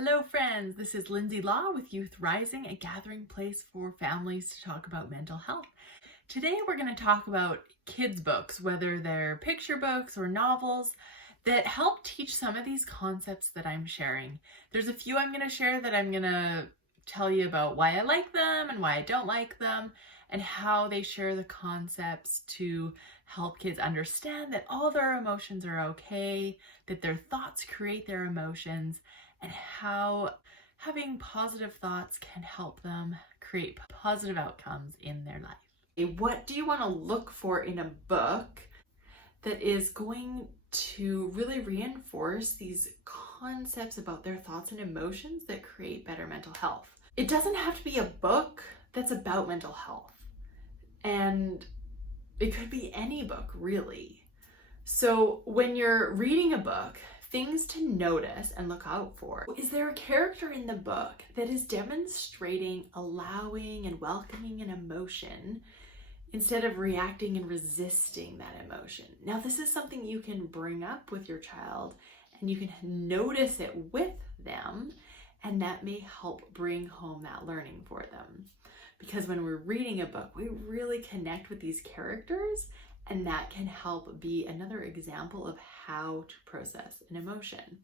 Hello friends, this is Lindsay Law with Youth Rising, a gathering place for families to talk about mental health. Today we're going to talk about kids' books, whether they're picture books or novels, that help teach some of these concepts that I'm sharing. There's a few I'm going to share that I'm going to tell you about why I like them and why I don't like them, and how they share the concepts to help kids understand that all their emotions are okay, that their thoughts create their emotions, and how having positive thoughts can help them create positive outcomes in their life. What do you want to look for in a book that is going to really reinforce these concepts about their thoughts and emotions that create better mental health? It doesn't have to be a book that's about mental health, and it could be any book, really. So when you're reading a book, things to notice and look out for. Is there a character in the book that is demonstrating allowing and welcoming an emotion instead of reacting and resisting that emotion? Now, this is something you can bring up with your child and you can notice it with them, and that may help bring home that learning for them. Because when we're reading a book, we really connect with these characters, and that can help be another example of how to process an emotion.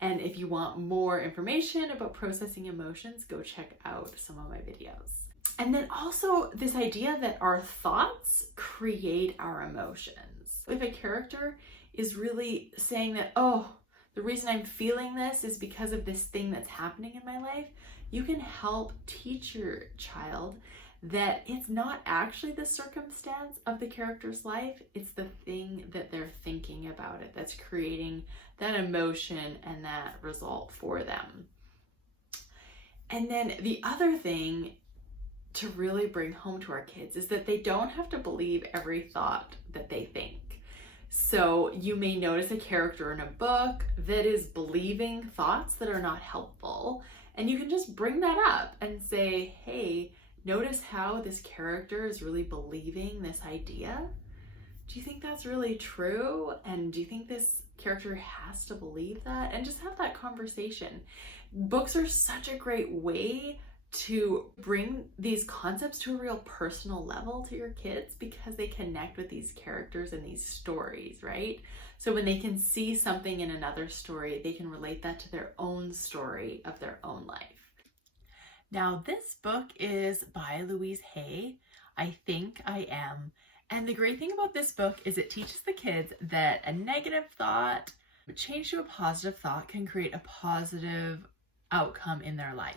And if you want more information about processing emotions, go check out some of my videos. And then also this idea that our thoughts create our emotions. If a character is really saying that, oh, the reason I'm feeling this is because of this thing that's happening in my life, you can help teach your child that it's not actually the circumstance of the character's life, it's the thing that they're thinking about it that's creating that emotion and that result for them. And then the other thing to really bring home to our kids is that they don't have to believe every thought that they think. So you may notice a character in a book that is believing thoughts that are not helpful, and you can just bring that up and say, hey, notice how this character is really believing this idea. Do you think that's really true? And do you think this character has to believe that? And just have that conversation. Books are such a great way to bring these concepts to a real personal level to your kids, because they connect with these characters and these stories, right? So when they can see something in another story, they can relate that to their own story of their own life. Now, this book is by Louise Hay, I Think I Am. And the great thing about this book is it teaches the kids that a negative thought changed to a positive thought can create a positive outcome in their life.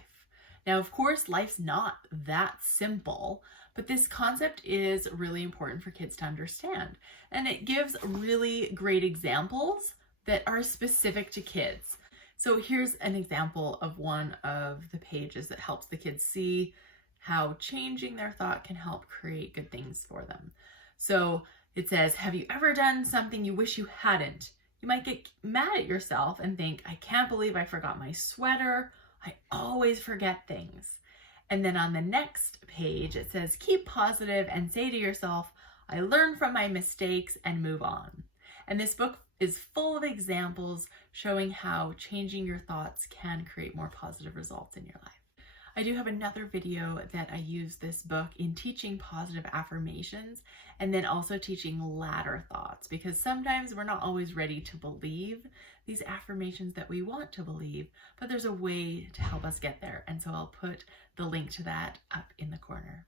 Now, of course, life's not that simple, but this concept is really important for kids to understand. And it gives really great examples that are specific to kids. So here's an example of one of the pages that helps the kids see how changing their thought can help create good things for them. So it says, have you ever done something you wish you hadn't? You might get mad at yourself and think, I can't believe I forgot my sweater. I always forget things. And then on the next page, it says, keep positive and say to yourself, I learn from my mistakes and move on. And this book is full of examples showing how changing your thoughts can create more positive results in your life. I do have another video that I use this book in teaching positive affirmations and then also teaching ladder thoughts, because sometimes we're not always ready to believe these affirmations that we want to believe, but there's a way to help us get there. And so I'll put the link to that up in the corner.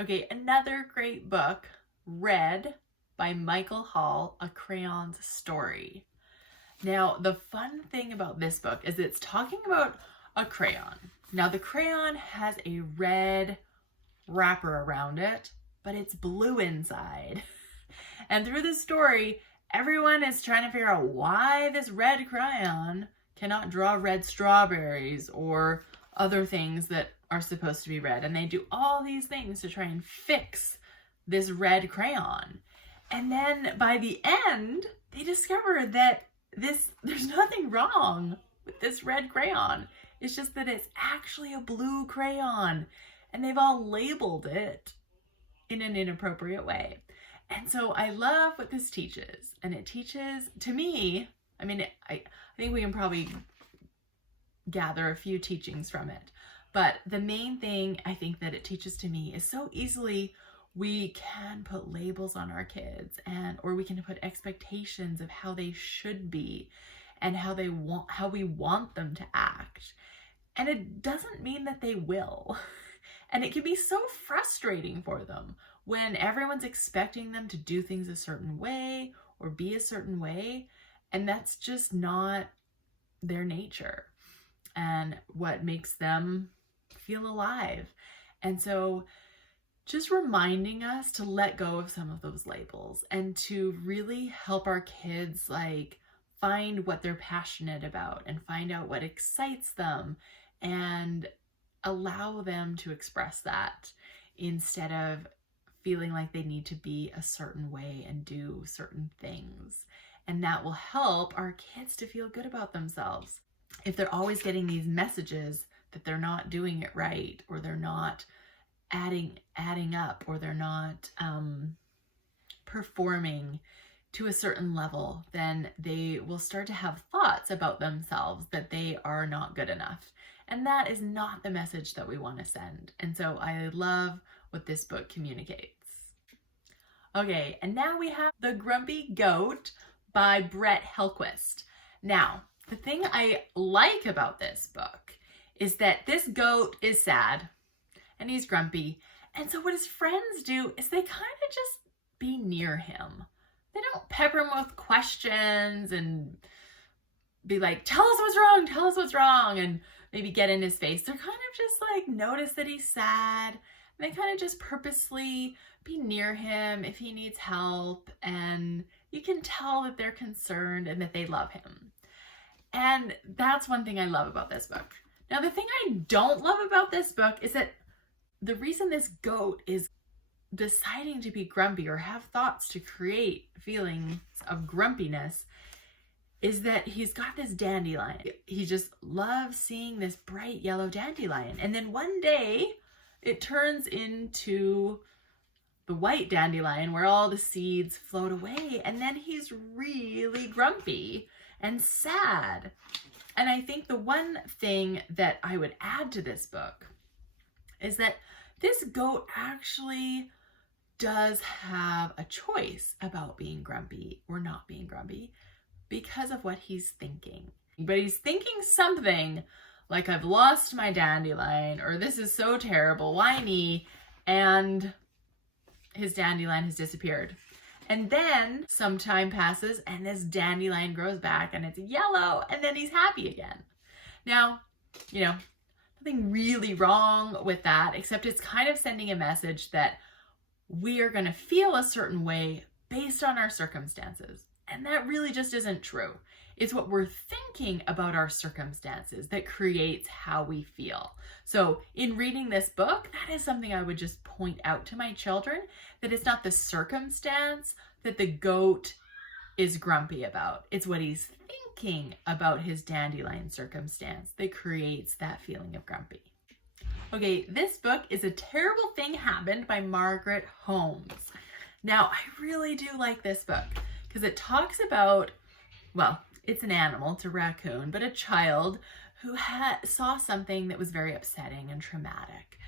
Okay, another great book, Red by Michael Hall, A Crayon's Story. Now, the fun thing about this book is it's talking about a crayon. Now, the crayon has a red wrapper around it, but it's blue inside. And through the story, everyone is trying to figure out why this red crayon cannot draw red strawberries or other things that are supposed to be red. And they do all these things to try and fix this red crayon. And then by the end, they discover that there's nothing wrong with this red crayon. It's just that it's actually a blue crayon, and they've all labeled it in an inappropriate way. And so I love what this teaches. And it teaches, to me, I think we can probably gather a few teachings from it. But the main thing I think that it teaches to me is so easily we can put labels on our kids, or we can put expectations of how they should be and how we want them to act. And it doesn't mean that they will. And it can be so frustrating for them when everyone's expecting them to do things a certain way or be a certain way, and that's just not their nature and what makes them feel alive. And so just reminding us to let go of some of those labels and to really help our kids find what they're passionate about and find out what excites them and allow them to express that instead of feeling like they need to be a certain way and do certain things. And that will help our kids to feel good about themselves. If they're always getting these messages that they're not doing it right, or they're not adding up, or they're not performing to a certain level, then they will start to have thoughts about themselves that they are not good enough. And that is not the message that we want to send. And so I love what this book communicates. Okay, and now we have The Grumpy Goat by Brett Helquist. Now, the thing I like about this book is that this goat is sad and he's grumpy. And so what his friends do is they kind of just be near him. They don't pepper him with questions and be like, tell us what's wrong, and maybe get in his face. They're kind of just notice that he's sad, and they kind of just purposely be near him if he needs help, and you can tell that they're concerned and that they love him. And that's one thing I love about this book. Now, the thing I don't love about this book is that the reason this goat is deciding to be grumpy or have thoughts to create feelings of grumpiness is that he's got this dandelion. He just loves seeing this bright yellow dandelion. And then one day it turns into the white dandelion where all the seeds float away. And then he's really grumpy and sad. And I think the one thing that I would add to this book is that this goat actually does have a choice about being grumpy or not being grumpy because of what he's thinking. But he's thinking something like, I've lost my dandelion, or this is so terrible, why me? And his dandelion has disappeared. And then some time passes and this dandelion grows back and it's yellow, and then he's happy again. Now, nothing really wrong with that, except it's kind of sending a message that we are going to feel a certain way based on our circumstances. And that really just isn't true. It's what we're thinking about our circumstances that creates how we feel. So in reading this book, that is something I would just point out to my children, that it's not the circumstance that the goat is grumpy about. It's what he's thinking about his dandelion circumstance that creates that feeling of grumpy. Okay, this book is A Terrible Thing Happened by Margaret Holmes. Now, I really do like this book because it talks about, it's an animal, it's a raccoon, but a child who saw something that was very upsetting and traumatic.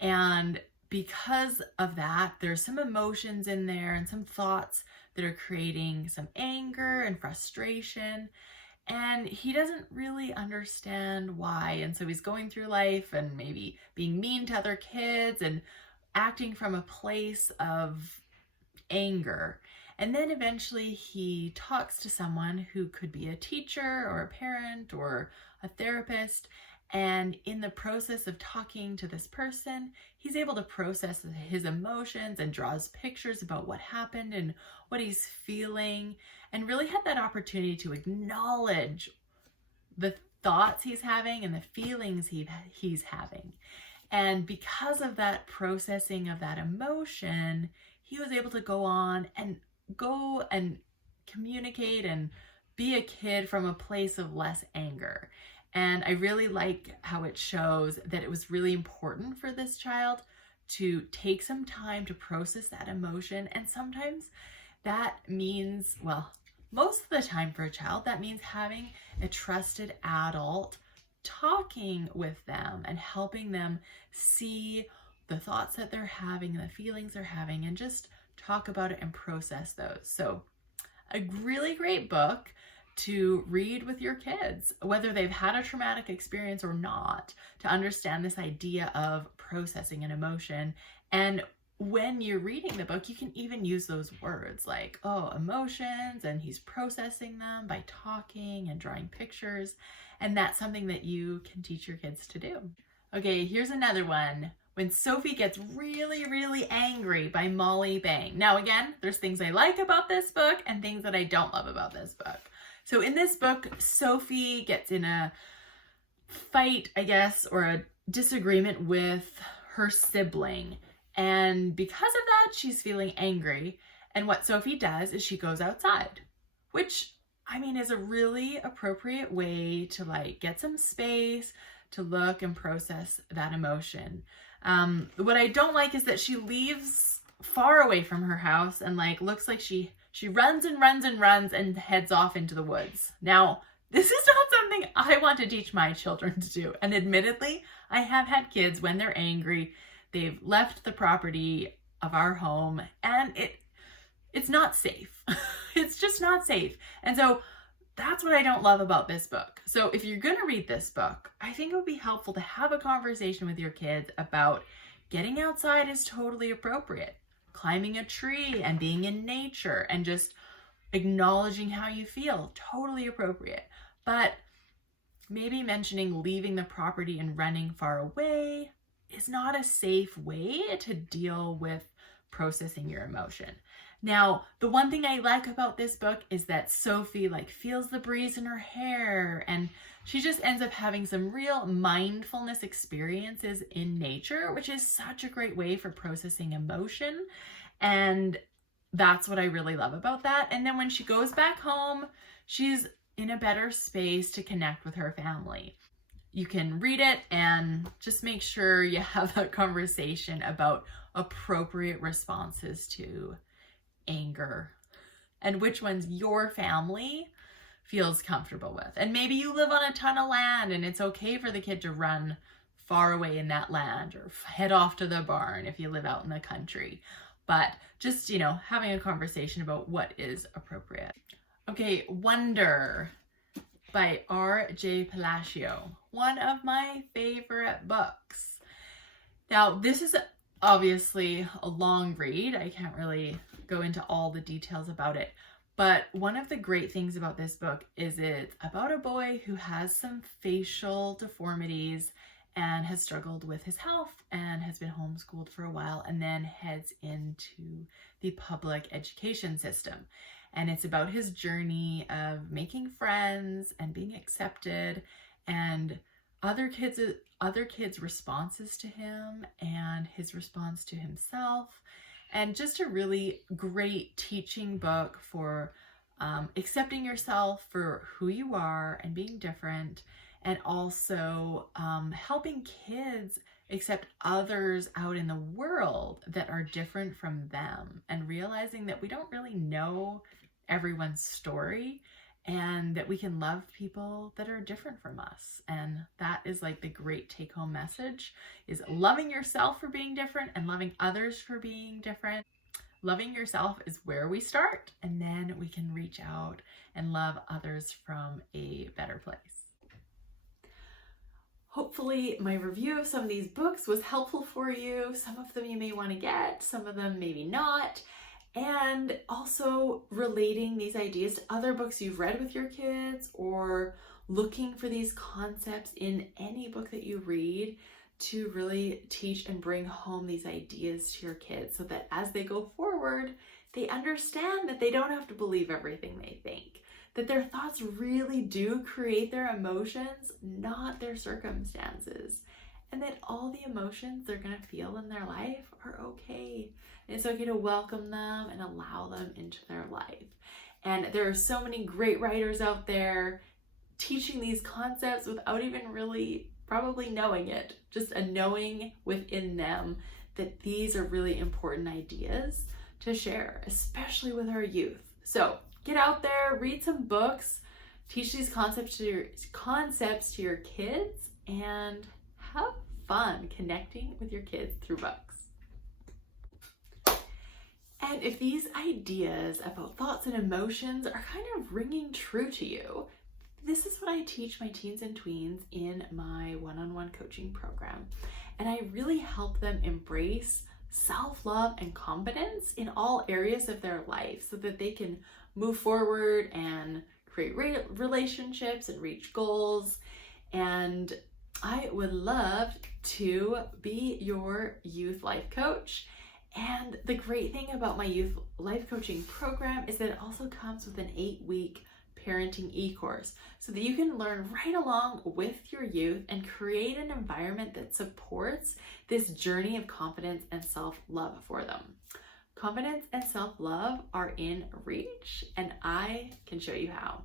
And because of that, there's some emotions in there and some thoughts that are creating some anger and frustration. And he doesn't really understand why. And so he's going through life and maybe being mean to other kids and acting from a place of anger. And then eventually he talks to someone who could be a teacher or a parent or a therapist. And in the process of talking to this person, he's able to process his emotions and draws pictures about what happened and what he's feeling, and really had that opportunity to acknowledge the thoughts he's having and the feelings he's having. And because of that processing of that emotion, he was able to go and communicate and be a kid from a place of less anger. And I really like how it shows that it was really important for this child to take some time to process that emotion. And sometimes that means, most of the time for a child, that means having a trusted adult talking with them and helping them see the thoughts that they're having, the feelings they're having, and just talk about it and process those. So a really great book to read with your kids, whether they've had a traumatic experience or not, to understand this idea of processing an emotion. And when you're reading the book, you can even use those words like, oh, emotions, and he's processing them by talking and drawing pictures. And that's something that you can teach your kids to do. Okay, here's another one. When Sophie Gets Really, Really Angry by Molly Bang. Now again, there's things I like about this book and things that I don't love about this book. So in this book, Sophie gets in a fight, I guess, or a disagreement with her sibling. And because of that, she's feeling angry. And what Sophie does is she goes outside, which, I mean, is a really appropriate way to like get some space to look and process that emotion. What I don't like is that she leaves far away from her house and like looks like she runs and runs and runs and heads off into the woods. Now, this is not something I want to teach my children to do. And admittedly, I have had kids when they're angry, they've left the property of our home and it's not safe. It's just not safe. And so that's what I don't love about this book. So if you're going to read this book, I think it would be helpful to have a conversation with your kids about getting outside is totally appropriate. Climbing a tree and being in nature and just acknowledging how you feel, totally appropriate. But maybe mentioning leaving the property and running far away is not a safe way to deal with processing your emotion. Now, the one thing I like about this book is that Sophie like feels the breeze in her hair and she just ends up having some real mindfulness experiences in nature, which is such a great way for processing emotion. And that's what I really love about that. And then when she goes back home, she's in a better space to connect with her family. You can read it and just make sure you have a conversation about appropriate responses to anger and which ones your family feels comfortable with. And maybe you live on a ton of land and it's okay for the kid to run far away in that land or head off to the barn if you live out in the country. But just, having a conversation about what is appropriate. Okay, Wonder by R.J. Palacio, one of my favorite books. Now, this is obviously a long read. I can't really go into all the details about it. But one of the great things about this book is it's about a boy who has some facial deformities and has struggled with his health and has been homeschooled for a while and then heads into the public education system. And it's about his journey of making friends and being accepted and other kids' responses to him and his response to himself. And just a really great teaching book for accepting yourself for who you are and being different, and also helping kids accept others out in the world that are different from them, and realizing that we don't really know everyone's story and that we can love people that are different from us. And that is like the great take-home message, is loving yourself for being different and loving others for being different. Loving yourself is where we start, and then we can reach out and love others from a better place. Hopefully my review of some of these books was helpful for you. Some of them you may want to get, some of them maybe not. And also relating these ideas to other books you've read with your kids, or looking for these concepts in any book that you read to really teach and bring home these ideas to your kids, so that as they go forward, they understand that they don't have to believe everything they think, that their thoughts really do create their emotions, not their circumstances, and that all the emotions they're going to feel in their life are okay. And it's okay to welcome them and allow them into their life. And there are so many great writers out there teaching these concepts without even really probably knowing it, just a knowing within them that these are really important ideas to share, especially with our youth. So get out there, read some books, Teach these concepts to your kids and have fun connecting with your kids through books. And if these ideas about thoughts and emotions are kind of ringing true to you, this is what I teach my teens and tweens in my one-on-one coaching program. And I really help them embrace self-love and confidence in all areas of their life so that they can move forward and create relationships and reach goals. And I would love to be your youth life coach. And the great thing about my youth life coaching program is that it also comes with an 8-week parenting e-course so that you can learn right along with your youth and create an environment that supports this journey of confidence and self-love for them. Confidence and self-love are in reach, and I can show you how.